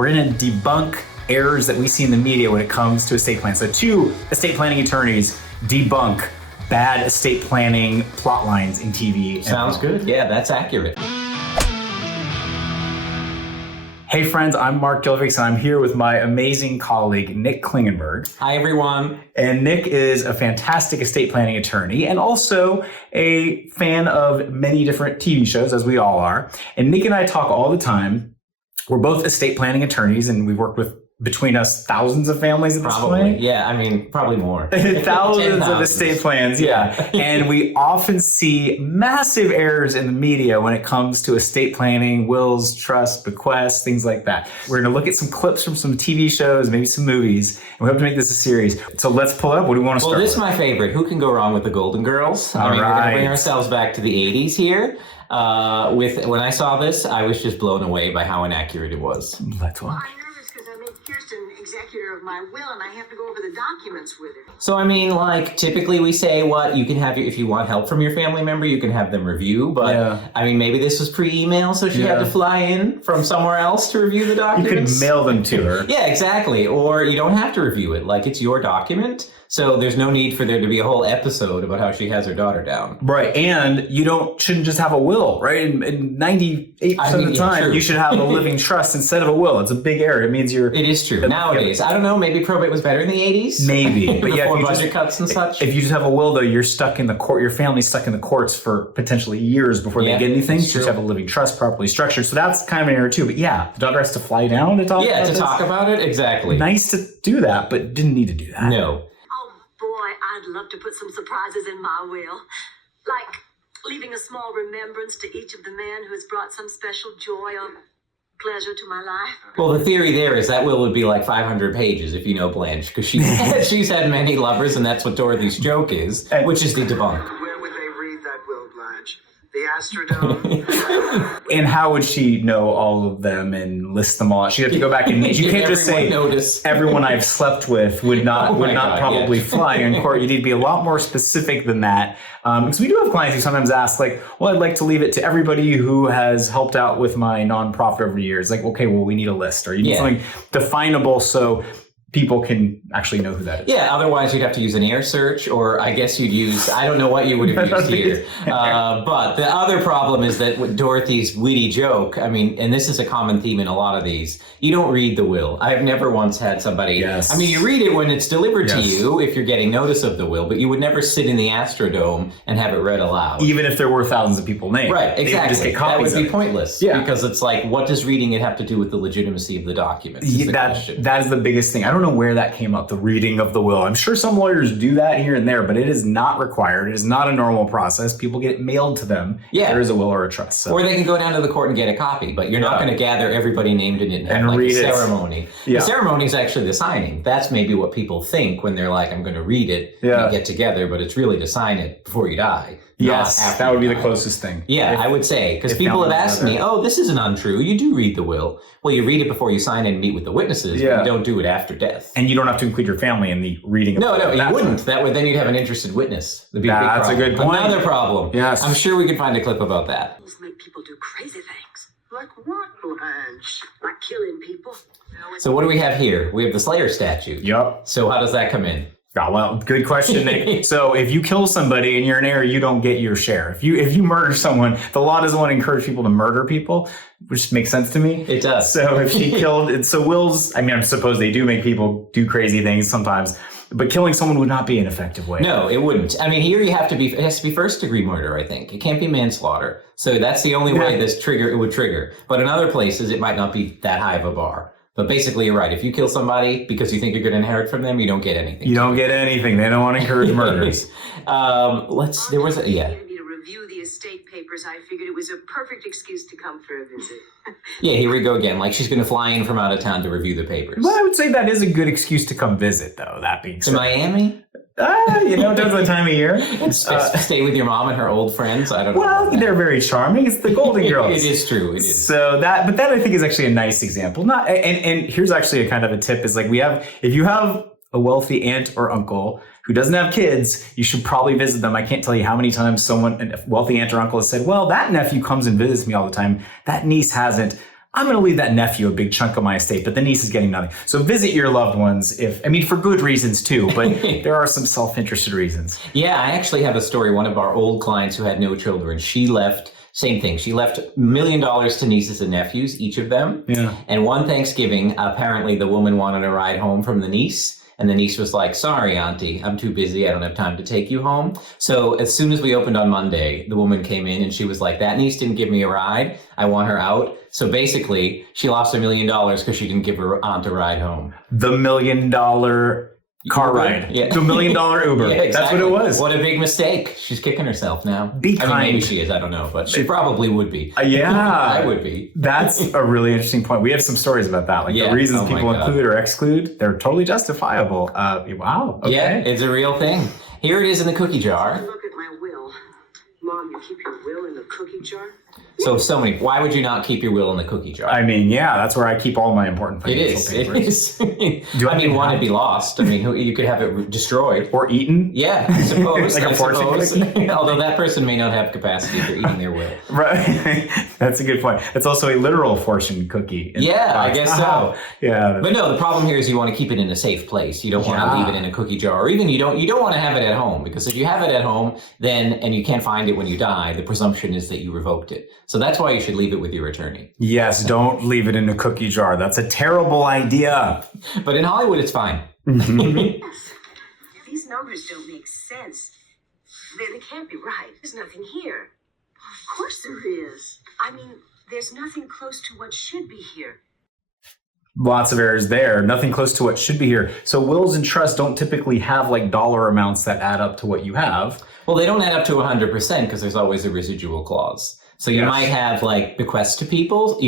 We're going to debunk errors that we see in the media when it comes to estate planning. So 2 estate planning attorneys debunk bad estate planning plot lines in TV. Sounds good. Yeah, that's accurate. Hey friends, I'm Mark Gilfix and I'm here with my amazing colleague, Nick Klingenberg. Hi everyone. And Nick is a fantastic estate planning attorney and also a fan of many different TV shows, as we all are. And Nick and I talk all the time. We're both estate planning attorneys and we work with, between us, thousands of families at this point. Yeah, I mean, probably more. Thousands of estate plans, yeah. And we often see massive errors in the media when it comes to estate planning, wills, trusts, bequests, things like that. We're going to look at some clips from some TV shows, maybe some movies, and we hope to make this a series. So let's pull it up. What do we want to start with? Well, this is my favorite. Who can go wrong with the Golden Girls? We're going to bring ourselves back to the 80s here. When I saw this, I was just blown away by how inaccurate it was. Let's watch. Executor of my will, and I have to go over the documents with her. So I mean, like, typically we say what you can have, if you want help from your family member, you can have them review, but I mean, maybe this was pre-email, so she had to fly in from somewhere else to review the documents. You could mail them to her. Yeah, exactly. Or you don't have to review it. Like, it's your document. So there's no need for there to be a whole episode about how she has her daughter down. Right, and you shouldn't just have a will, right? In 98% of the time, you should have a living trust instead of a will. It's a big error. It means It is true. Nowadays, I don't know, maybe probate was better in the 80s? Maybe. But before budget cuts and such? If you just have a will, though, you're stuck in the court, your family's stuck in the courts for potentially years before they get anything. So you have a living trust properly structured. So that's kind of an error, too. But yeah, the daughter has to fly down to talk about this. Yeah, to talk about it, exactly. Nice to do that, but didn't need to do that. No. I'd love to put some surprises in my will, like leaving a small remembrance to each of the men who has brought some special joy or pleasure to my life. Well, the theory there is that will would be like 500 pages if you know Blanche, because she's had many lovers, and that's what Dorothy's joke is, which is the debunk. Where would they read that will, Blanche? The Astrodome? And how would she know all of them and list them all? She'd have to go back and you can't just say everyone I've slept with would not probably fly in court. You need to be a lot more specific than that. Because we do have clients who sometimes ask, like, well, I'd like to leave it to everybody who has helped out with my nonprofit over the years. Like, okay, well, we need a list, or you need something definable so people can actually know who that is. Yeah, otherwise you'd have to use an air search, or I guess you'd use, I don't know what you would have used here. But the other problem is that with Dorothy's witty joke, I mean, and this is a common theme in a lot of these, you don't read the will. I have never once had somebody, I mean, you read it when it's delivered to you, if you're getting notice of the will, but you would never sit in the Astrodome and have it read aloud. Even if there were thousands of people named. Right, exactly. Just get that would be it. pointless. Yeah. Because it's like, what does reading it have to do with the legitimacy of the documents? That is the biggest thing. I don't know where that came up, the reading of the will. I'm sure some lawyers do that here and there, but it is not required. It is not a normal process. People get it mailed to them if there is a will or a trust. So. Or they can go down to the court and get a copy, but you're not going to gather everybody named in it and like read a ceremony. The ceremony is actually the signing. That's maybe what people think when they're like, I'm going to read it and get together, but it's really to sign it before you die. Yes, that would be the closest thing. Yeah, I would say, because people have asked me, oh, this isn't untrue. You do read the will. Well, you read it before you sign it and meet with the witnesses, but you don't do it after death. And you don't have to include your family in the reading of the will. No, you wouldn't. Then you'd have an interested witness. That'd be a big problem. That's a good point. Another problem. Yes. I'm sure we could find a clip about that. Make people do crazy things. Like what, Blanche? Like killing people. So what do we have here? We have the Slayer statute. Yep. So how does that come in? Oh, well, good question, Nick. So if you kill somebody and you're an heir, you don't get your share. If you murder someone, the law doesn't want to encourage people to murder people, which makes sense to me. It does. So if she killed, so wills, I mean, I suppose they do make people do crazy things sometimes, but killing someone would not be an effective way. No, it wouldn't. I mean, here it has to be first degree murder, I think. It can't be manslaughter. So that's the only way it would trigger. But in other places, it might not be that high of a bar. But basically, you're right. If you kill somebody because you think you're going to inherit from them, you don't get anything. You don't get anything. They don't want to encourage murders. There was review the estate papers. I figured it was a perfect excuse to come for a visit. Yeah, here we go again. Like she's going to fly in from out of town to review the papers. Well, I would say that is a good excuse to come visit, though. That being said, to Miami. Depends on the time of year. Stay with your mom and her old friends. I don't know. Well, they're very charming. It's the Golden Girls. It is true. It is. So that I think is actually a nice example. And here's actually a kind of a tip is like if you have a wealthy aunt or uncle who doesn't have kids, you should probably visit them. I can't tell you how many times a wealthy aunt or uncle has said, well, that nephew comes and visits me all the time. That niece hasn't. I'm going to leave that nephew a big chunk of my estate, but the niece is getting nothing. So visit your loved ones for good reasons too, but there are some self-interested reasons. Yeah, I actually have a story. One of our old clients who had no children, she left, same thing. She left $1 million to nieces and nephews, each of them. Yeah. And one Thanksgiving, apparently the woman wanted a ride home from the niece. And the niece was like, sorry, auntie, I'm too busy. I don't have time to take you home. So as soon as we opened on Monday, the woman came in and she was like, that niece didn't give me a ride. I want her out. So basically, she lost $1 million because she didn't give her aunt a ride home. The $1 million car Uber? ride. Yeah. The $1 million Uber. Yeah, exactly. That's what it was. What a big mistake. She's kicking herself now. Be kind. I mean, maybe she is. I don't know. But she probably would be. Yeah. I would be. That's a really interesting point. We have some stories about that. Like the reasons people include or exclude, they're totally justifiable. Wow. Okay. Yeah, it's a real thing. Here it is in the cookie jar. Look at my will. Mom, you keep your will in the cookie jar? So many. Why would you not keep your will in the cookie jar? I mean, yeah, that's where I keep all my important financial papers. It is. I mean, one, it'd be lost. I mean, you could have it destroyed. Or eaten. Yeah, I suppose. Like a fortune cookie. Although that person may not have capacity for eating their will. Right. That's a good point. It's also a literal fortune cookie. Yeah, I guess so. Yeah. But no, the problem here is you want to keep it in a safe place. You don't want to leave it in a cookie jar, or even you don't want to have it at home, because if you have it at home, then and you can't find it when you die, the presumption is that you revoked it. So that's why you should leave it with your attorney. Yes, don't leave it in a cookie jar. That's a terrible idea. But in Hollywood, it's fine. Yes. These numbers don't make sense. They can't be right. There's nothing here. Of course there is. I mean, there's nothing close to what should be here. Lots of errors there. Nothing close to what should be here. So wills and trusts don't typically have like dollar amounts that add up to what you have. Well, they don't add up to 100% because there's always a residual clause. So you might have like bequests to people,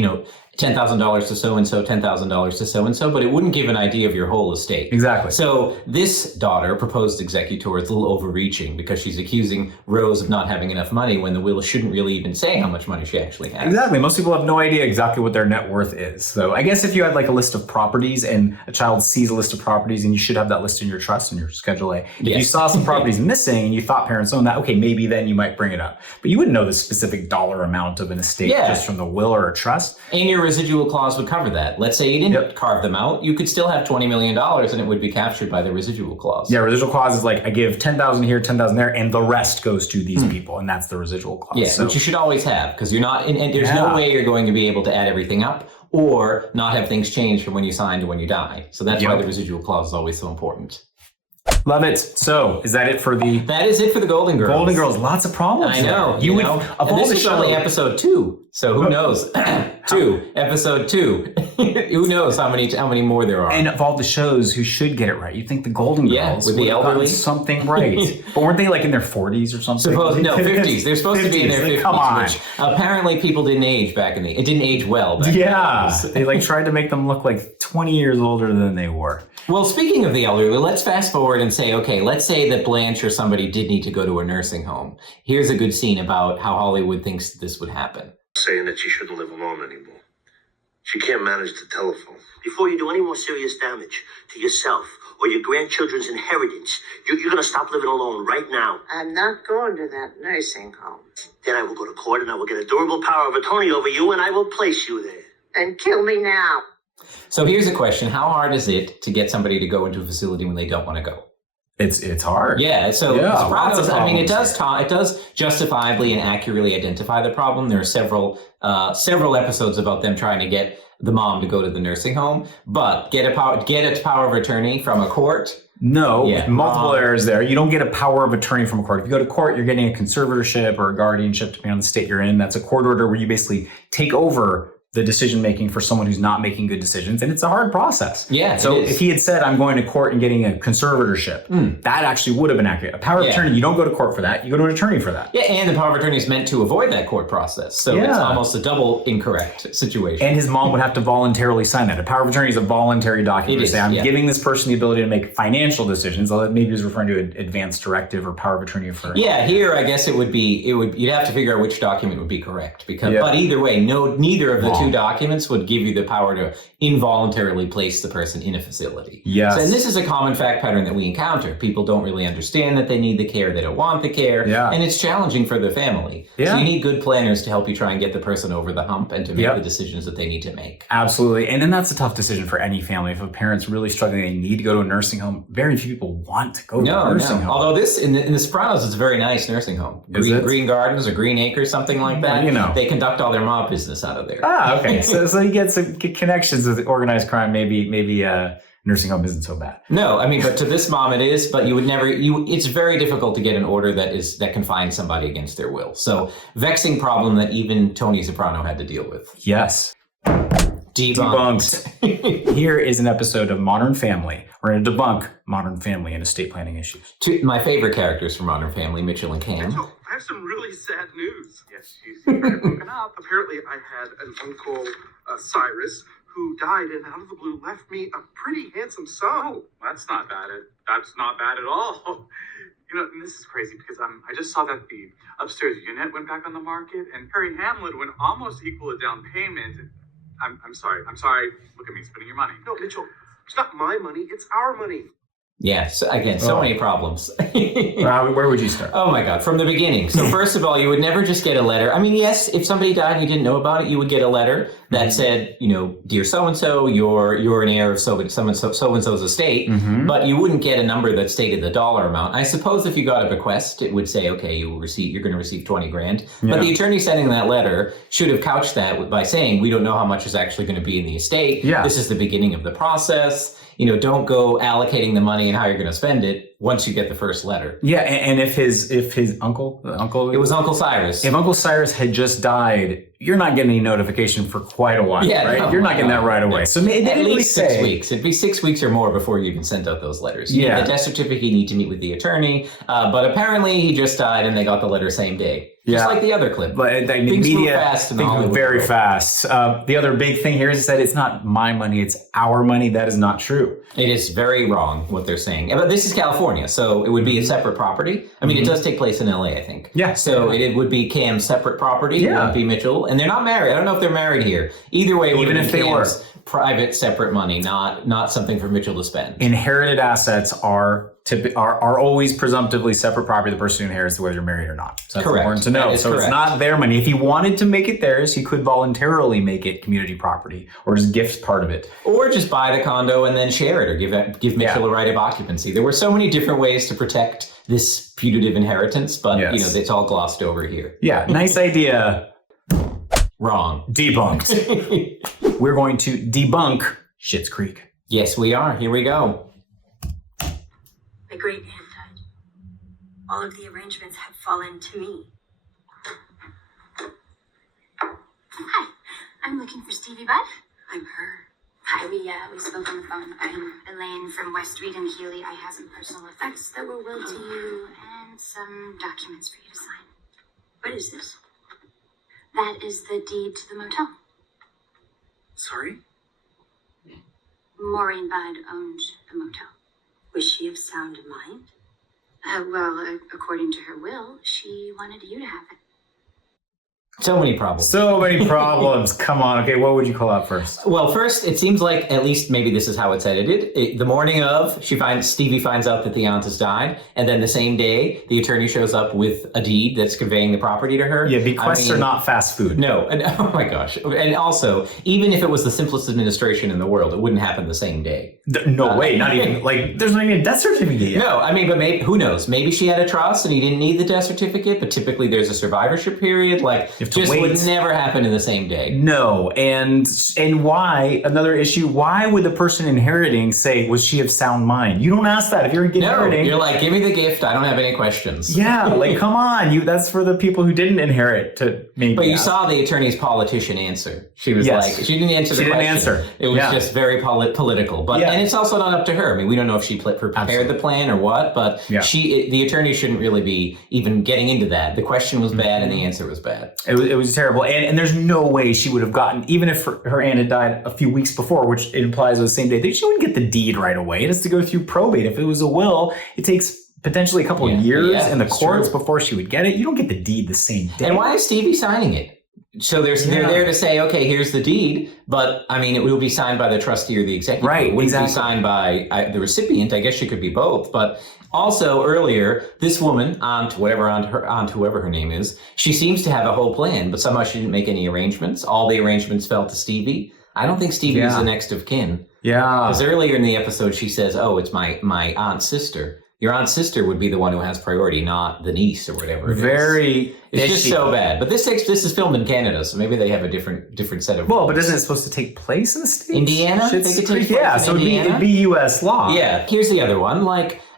$10,000 to so-and-so, $10,000 to so-and-so, but it wouldn't give an idea of your whole estate. Exactly. So this daughter, proposed executor, is a little overreaching because she's accusing Rose of not having enough money when the will shouldn't really even say how much money she actually has. Exactly. Most people have no idea exactly what their net worth is. So I guess if you had like a list of properties and a child sees a list of properties, and you should have that list in your trust and your Schedule A. If you saw some properties missing and you thought parents owned that, okay, maybe then you might bring it up. But you wouldn't know the specific dollar amount of an estate just from the will or a trust. And your residual clause would cover that. Let's say you didn't carve them out. You could still have $20 million and it would be captured by the residual clause. Yeah, residual clause is like I give 10,000 here, 10,000 there, and the rest goes to these people, and that's the residual clause. Yeah, so, which you should always have, because you're not, and there's no way you're going to be able to add everything up or not have things change from when you sign to when you die. So that's why the residual clause is always so important. Love it. So, is that it for the... That is it for the Golden Girls. Golden Girls, lots of problems. I know. You would, know. Of and all this the is shows, only episode 2, so who knows? Episode 2. Who knows how many more there are? And of all the shows, who should get it right? You think the Golden Girls with the elderly something right, but weren't they like in their 40s or something? No, 50s. They're supposed to be in their 50s. Come on. Which apparently people didn't age back in the. It didn't age well. Back they like tried to make them look like 20 years older than they were. Well, speaking of the elderly, let's fast forward and say, okay, let's say that Blanche or somebody did need to go to a nursing home. Here's a good scene about how Hollywood thinks this would happen. Saying that she shouldn't live alone anymore. She can't manage the telephone. Before you do any more serious damage to yourself or your grandchildren's inheritance, you're going to stop living alone right now. I'm not going to that nursing home. Then I will go to court and I will get a durable power of attorney over you and I will place you there. And kill me now. So here's a question. How hard is it to get somebody to go into a facility when they don't want to go? It's hard. Yeah, so Sopranos, I mean, it does justifiably and accurately identify the problem. There are several episodes about them trying to get the mom to go to the nursing home, but get a power of attorney from a court. No, multiple errors there. You don't get a power of attorney from a court. If you go to court, you're getting a conservatorship or a guardianship, depending on the state you're in. That's a court order where you basically take over the decision-making for someone who's not making good decisions. And it's a hard process. Yeah. So if he had said, I'm going to court and getting a conservatorship, that actually would have been accurate. A power of attorney, you don't go to court for that. You go to an attorney for that. Yeah, and the power of attorney is meant to avoid that court process. So it's almost a double incorrect situation. And his mom would have to voluntarily sign that. A power of attorney is a voluntary document to say, I'm giving this person the ability to make financial decisions. Maybe he was referring to an advance directive or power of attorney for... Yeah, here I guess you'd have to figure out which document would be correct. But either way, neither of the two two documents would give you the power to involuntarily place the person in a facility. Yes. So, and this is a common fact pattern that we encounter. People don't really understand that they need the care. They don't want the care. Yeah. And it's challenging for their family. Yeah. So you need good planners to help you try and get the person over the hump and to make the decisions that they need to make. Absolutely. And then that's a tough decision for any family. If a parent's really struggling, they need to go to a nursing home. Very few people want to go to a nursing home. Although this, in the Sopranos, it's a very nice nursing home. Green Gardens or Green Acres, something like that. Well, they conduct all their mob business out of there. Okay. so you get some connections with organized crime. Maybe nursing home isn't so bad. No, I mean, but to this mom it is, but you would never, it's very difficult to get an order that can find somebody against their will. So vexing problem that even Tony Soprano had to deal with. Yes. Debunked. Here is an episode of Modern Family. We're going to debunk Modern Family and estate planning issues. Two, my favorite characters from Modern Family, Mitchell and Cam. Mitchell, I have some really sad news. Yes, she's very broken up. Apparently, I had an uncle, Cyrus, who died and out of the blue left me a pretty handsome sum. Oh, that's not bad. That's not bad at all. You know, and this is crazy because I just saw that the upstairs unit went back on the market, and Harry Hamlin would almost equal a down payment. I'm sorry. Look at me spending your money. No, Mitchell, it's not my money. It's our money. Yes, again, so many problems. Where would you start? Oh my God, from the beginning. So first of all, you would never just get a letter. I mean, yes, if somebody died and you didn't know about it, you would get a letter that said, you know, dear so-and-so, you're an heir of so-and-so's estate, but you wouldn't get a number that stated the dollar amount. I suppose if you got a bequest, it would say, okay, you're going to receive 20 grand. But the attorney sending that letter should have couched that by saying, we don't know how much is actually going to be in the estate. Yeah. This is the beginning of the process. You know, don't go allocating the money and how you're going to spend it once you get the first letter. Yeah, and if his uncle, it was Uncle Cyrus. If Uncle Cyrus had just died, you're not getting any notification for quite a while, right? No, you're not getting that right away. No. So maybe at least 6 weeks. It'd be 6 weeks or more before you even sent out those letters. You need the death certificate, you need to meet with the attorney. But apparently he just died and they got the letter same day. Just like the other clip. But the things media, move fast. Things move very fast. The other big thing here is that it's not my money, it's our money. That is not true. It is very wrong what they're saying. But this is California, so it would be a separate property. I mean, it does take place in LA, I think. Yeah. So it would be Cam's separate property. Yeah. It wouldn't be Mitchell. And they're not married. I don't know if they're married here. Either way, even if they were, private separate money, not something for Mitchell to spend. Inherited assets are always presumptively separate property of the person who inherits, whether you're married or not. So that's important to know. So it's not their money. If he wanted to make it theirs, he could voluntarily make it community property or just gift part of it. Or just buy the condo and then share it or give Mitchell a right of occupancy. There were so many different ways to protect this putative inheritance, but you know, it's all glossed over here. Yeah, nice idea. Wrong. Debunked. We're going to debunk Schitt's Creek. Yes, we are. Here we go. My great aunt died. All of the arrangements have fallen to me. Hi, I'm looking for Stevie Budd. I'm her. Hi, we spoke on the phone. I'm Elaine from West Street and Healy. I have some personal effects that were willed to you and some documents for you to sign. What is this? That is the deed to the motel. Sorry? Maureen Budd owned the motel. Was she of sound mind? Well, according to her will, she wanted you to have it. So many problems. So many problems. Come on. Okay, what would you call out first? Well, first, it seems like, at least maybe this is how it's edited. The morning of, Stevie finds out that the aunt has died, and then the same day, the attorney shows up with a deed that's conveying the property to her. Yeah, bequests are not fast food. No, and oh my gosh. And also, even if it was the simplest administration in the world, it wouldn't happen the same day. No way, not even, there's not even a death certificate yet. No, I mean, but maybe, who knows? Maybe she had a trust and he didn't need the death certificate, but typically there's a survivorship period. Just would never happen in the same day. No, and why, another issue, why would the person inheriting say, was she of sound mind? You don't ask that if you're inheriting. You're like, give me the gift, I don't have any questions. Yeah, come on, that's for the people who didn't inherit to maybe But you ask. saw the attorney's politician answer. She was she didn't answer the question. She didn't answer. It was just very political. But and it's also not up to her. I mean, we don't know if she prepared the plan or what, but the attorney shouldn't really be even getting into that. The question was bad and the answer was bad. It was terrible. And there's no way she would have gotten, even if her aunt had died a few weeks before, which it implies it was the same day, she wouldn't get the deed right away. It has to go through probate. If it was a will, it takes potentially a couple of years in the courts before she would get it. You don't get the deed the same day. And why is Stevie signing it? So they're there to say, okay, here's the deed, but I mean, it will be signed by the trustee or the executor. Right, It wouldn't exactly. be signed by the recipient. I guess she could be both. But also earlier, this woman, on whoever her name is, she seems to have a whole plan, but somehow she didn't make any arrangements. All the arrangements fell to Stevie. I don't think Stevie is the next of kin. Yeah. Because earlier in the episode, she says, oh, it's my aunt's sister. Your aunt's sister would be the one who has priority, not the niece or whatever it is. It's just so bad. But this is filmed in Canada, so maybe they have a different set of Well, but isn't it supposed to take place in the States? Indiana? Shit's Think it takes pretty- place yeah, in so Indiana? it'd be U.S. law. Yeah. Here's the other one.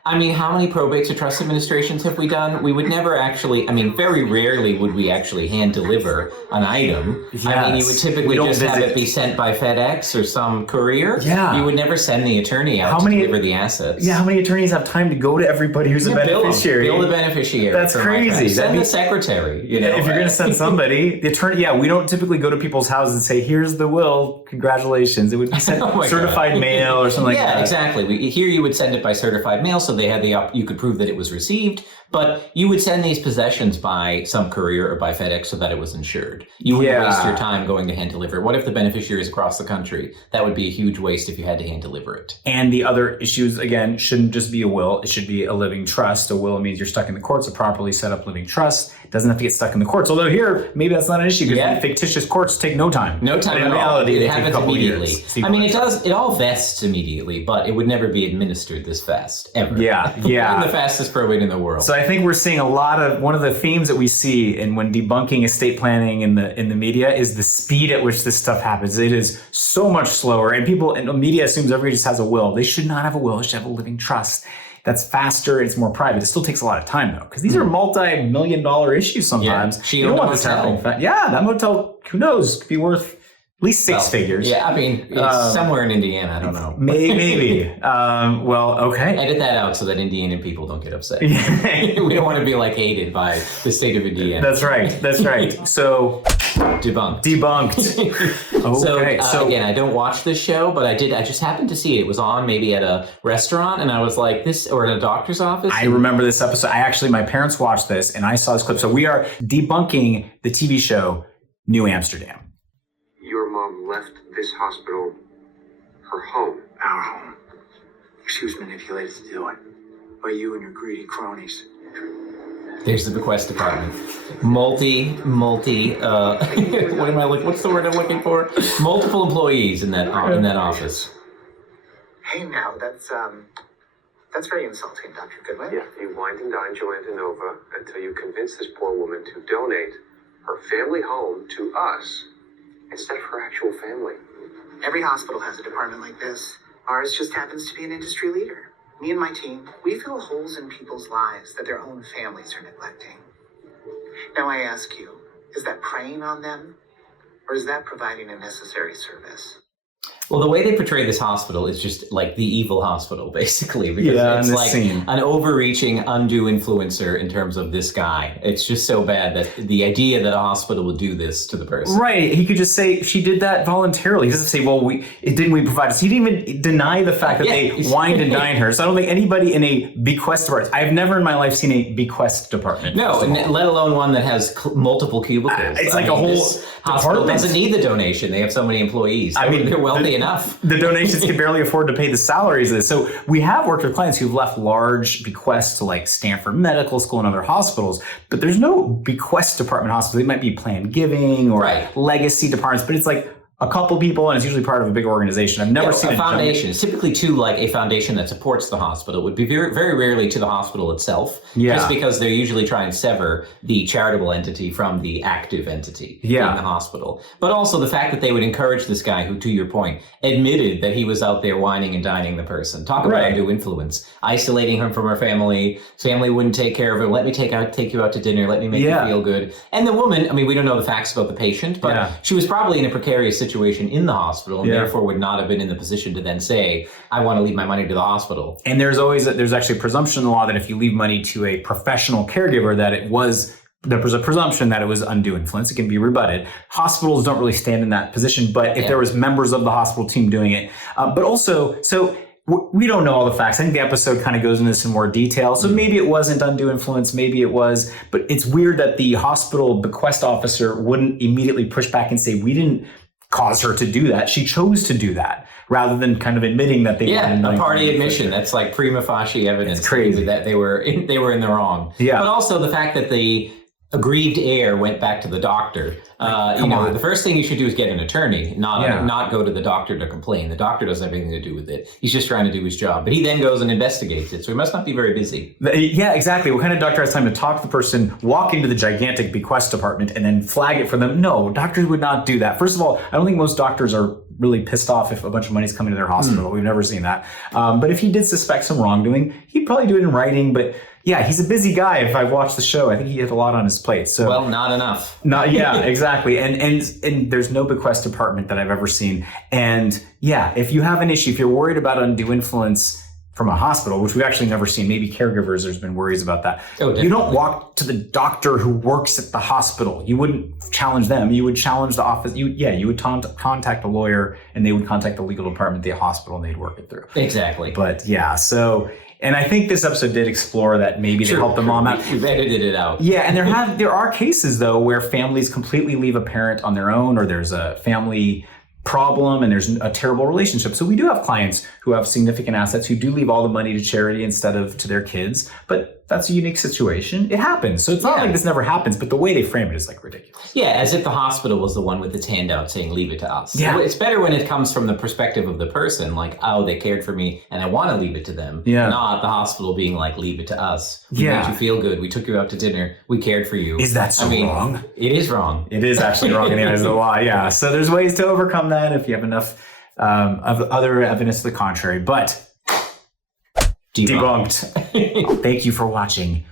I mean, how many probates or trust administrations have we done? We would never actually, very rarely would we actually hand deliver an item. Yes. I mean, you would typically just have it be sent by FedEx or some courier. Yeah. You would never send the attorney out to deliver the assets. Yeah, how many attorneys have time to go to everybody who's a beneficiary? Bill the beneficiary. That's crazy. Send the secretary. You know, if you're going to send somebody, the attorney, we don't typically go to people's houses and say, here's the will, congratulations. It would be sent certified mail or something like that. Yeah, exactly. Here you would send it by certified mail, so they had you could prove that it was received, but you would send these possessions by some courier or by FedEx so that it was insured. You wouldn't waste your time going to hand deliver. What if the beneficiary is across the country? That would be a huge waste if you had to hand deliver it. And the other issues, again, shouldn't just be a will. It should be a living trust. A will means you're stuck in the courts. A properly set up living trust doesn't have to get stuck in the courts. Although here, maybe that's not an issue because fictitious courts take no time. No time in at reality, all. they It take a happens couple immediately. years. I mean, it all vests immediately, but it would never be administered this fast, ever. Yeah. The fastest probate in the world. So I think we're seeing one of the themes that we see when debunking estate planning in the media is the speed at which this stuff happens. It is so much slower, and the media assumes everybody just has a will. They should not have a will. They should have a living trust. That's faster. It's more private. It still takes a lot of time though, because these are multi-million-dollar issues sometimes. Yeah. She you don't owned want a this motel. happening. Yeah, that motel, who knows, could be worth at least six figures. Yeah, I mean, it's somewhere in Indiana. I don't know. Maybe. Well, okay. Edit that out so that Indiana people don't get upset. We don't want to be hated by the state of Indiana. That's right. So debunked. Okay. So again, I don't watch this show, but I just happened to see it. It was on maybe at a restaurant, and I was like, or at a doctor's office. I remember this episode. My parents watched this, and I saw this clip. So we are debunking the TV show New Amsterdam. Your mom left this hospital, her home. Our home. She was manipulated to do it by you and your greedy cronies. There's the bequest department. What's the word I'm looking for? Multiple employees in that office. Hey now, that's very insulting, Dr. Goodwin. Yeah, you wined and dined Joanna Nova until you convinced this poor woman to donate her family home to us instead of her actual family. Every hospital has a department like this. Ours just happens to be an industry leader. Me and my team, we fill holes in people's lives that their own families are neglecting. Now I ask you, is that preying on them? Or is that providing a necessary service? Well, the way they portray this hospital is just like the evil hospital, basically, because it's like an overreaching, undue influencer in terms of this guy. It's just so bad that the idea that a hospital would do this to the person. Right. He could just say she did that voluntarily. He doesn't say, well, didn't we provide us? He didn't even deny the fact that they wined and dined her. So I don't think anybody in a bequest department, I've never in my life seen a bequest department. No, let alone one that has multiple cubicles. It's like a whole hospital doesn't need the donation. They have so many employees. I mean, they're wealthy enough. The donations can barely afford to pay the salaries of this. So we have worked with clients who've left large bequests to like Stanford Medical School and other hospitals, but there's no bequest department hospital. It might be planned giving or legacy departments, but it's like a couple people, and it's usually part of a big organization. I've never seen a foundation. It's typically to like a foundation that supports the hospital. It would be very, very rarely to the hospital itself, just because they usually try and sever the charitable entity from the active entity in the hospital. But also the fact that they would encourage this guy who, to your point, admitted that he was out there whining and dining the person. Talk about undue influence. Isolating him from her family. His family wouldn't take care of him. Let me take you out to dinner. Let me make you feel good. And the woman, I mean, we don't know the facts about the patient, but she was probably in a precarious situation in the hospital, and therefore would not have been in the position to then say, I want to leave my money to the hospital. And there's actually a presumption in the law that if you leave money to a professional caregiver, there was a presumption that it was undue influence. It can be rebutted. Hospitals don't really stand in that position, but if there was members of the hospital team doing it, but also, so we don't know all the facts. I think the episode kind of goes into this in more detail. So maybe it wasn't undue influence, maybe it was, but it's weird that the hospital bequest officer wouldn't immediately push back and say, we didn't cause her to do that. She chose to do that, rather than kind of admitting that they wanted a party admission. That's like prima facie evidence. It's crazy that they were in the wrong. Yeah. But also the fact that the aggrieved heir went back to the doctor. The first thing you should do is get an attorney, not go to the doctor to complain. The doctor doesn't have anything to do with it. He's just trying to do his job. But he then goes and investigates it. So he must not be very busy. Yeah, exactly. What kind of doctor has time to talk to the person, walk into the gigantic bequest department, and then flag it for them? No, doctors would not do that. First of all, I don't think most doctors are really pissed off if a bunch of money's coming to their hospital. We've never seen that. But if he did suspect some wrongdoing, he'd probably do it in writing. But yeah, he's a busy guy. If I've watched the show, I think he had a lot on his plate. So well, not enough. Yeah, exactly. And there's no bequest department that I've ever seen. And yeah, if you have an issue, if you're worried about undue influence from a hospital, which we've actually never seen, maybe caregivers, there's been worries about that. You don't walk to the doctor who works at the hospital. You wouldn't challenge them. You would challenge the office. You would contact a lawyer, and they would contact the legal department of the hospital, and they'd work it through. Exactly. But yeah, so... And I think this episode did explore that maybe they helped the mom out. We've edited it out. Yeah, and there are cases, though, where families completely leave a parent on their own, or there's a family problem and there's a terrible relationship. So we do have clients who have significant assets who do leave all the money to charity instead of to their kids. But that's a unique situation. It happens. So it's not like this never happens, but the way they frame it is like ridiculous. Yeah, as if the hospital was the one with its handout saying, leave it to us. Yeah. It's better when it comes from the perspective of the person, like, oh, they cared for me and I want to leave it to them. Yeah. Not the hospital being like, leave it to us. We made you feel good. We took you out to dinner. We cared for you. Is that so wrong? It is wrong. It is actually wrong in the eyes of the law. Yeah. So there's ways to overcome that if you have enough of other evidence to the contrary. But debunked. Thank you for watching.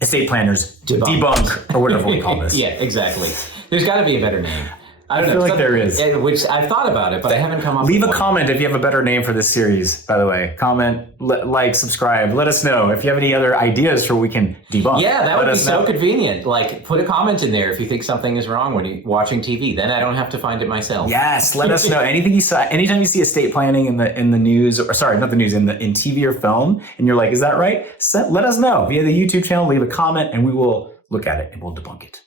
Estate Planners Debunk, or whatever we call this. Yeah, exactly. There's got to be a better name. I feel like there is. Which I've thought about it, but I haven't come up with Leave a comment if you have a better name for this series, by the way. Comment, like, subscribe. Let us know if you have any other ideas for we can debunk. Yeah, that would be so convenient. Like, put a comment in there if you think something is wrong when you're watching TV. Then I don't have to find it myself. Yes, let us know. Anything you saw, anytime you see estate planning in the news, or sorry, not the news, in TV or film, and you're like, is that right? Let us know via the YouTube channel. Leave a comment, and we will look at it and we'll debunk it.